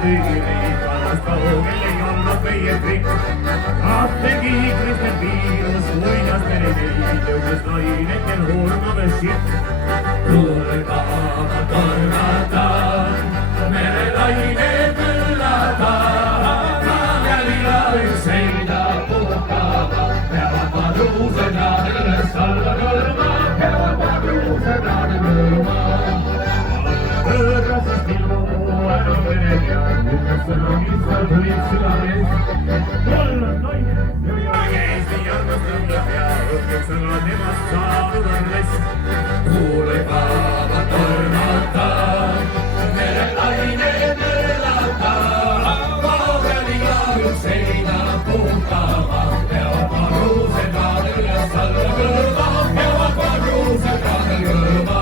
tüüri, kallas kaugel ei olnud meie trikk. Kahte kiikriste piirus, uinas merekeid, jõudes nainetel hurmades šitt. Tuulepäeva tormata, merelaine kõllata, maaväliga üks seina puhkama, peavad padruused raadel üles alla kõlma, peavad padruused raadel kõlma. Pöörasest ilmu enam vene tead, ütles sõna, mis seal tulid südames. Mul on naine, Eesti armastab ja pea, õhtuks sõna temast saanud on lest. Tuulepäeva tormata, merelaine kõllata, maaväliga üks seina puhkama, peavad padruused raadel üles alla kõlma, peavad padruused raadel kõlma.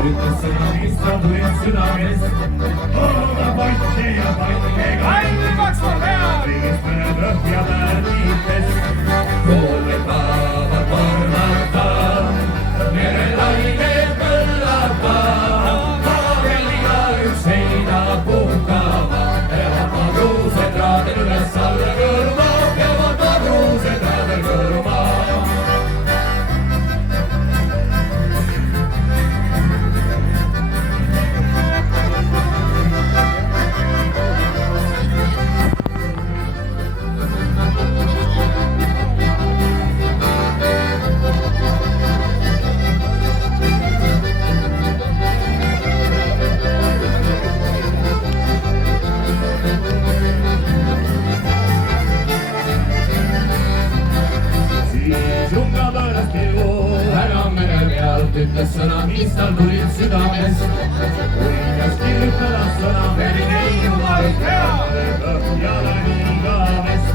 Ütles sõna, mis sa tulid südamest. Oda poiste ja poistega Ainult ma pean! Kõigest mõned õhja päevites. Tuulepäeva tormata, merelaine kõllata, maaväliga üks seina puhkama, peavad padruused raadel üles alla kõlma, peavad padruused raadel kõlma. Ütles sõna, mis tal tulid südames. Kuidas kirjutada sõna, verine jumal teab, õhjale liigavest.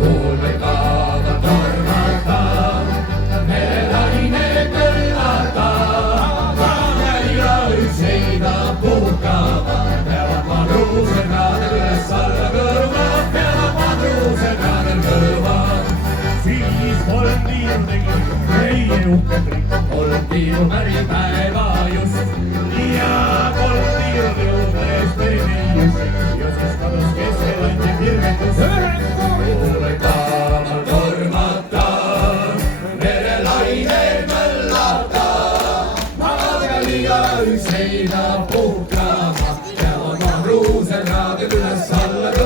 Tuulepäeva tormata, merelaine kõllata, maaväliga üks seina puhkama, peavad padruused raadel üles alla kõlma, peavad padruused raadel kõlma. Siis kolm tiiru tegi meie uhke trikk. Kolm tiiru päripäeva just ja kolm tiiru jõudles pärineius ja siis kadus keskel ainult hirmetus. Tuulepäeva tormata, merelaine kõllata, maaväliga üks seina puhkama, peavad padruused raadel üles alla kõlma.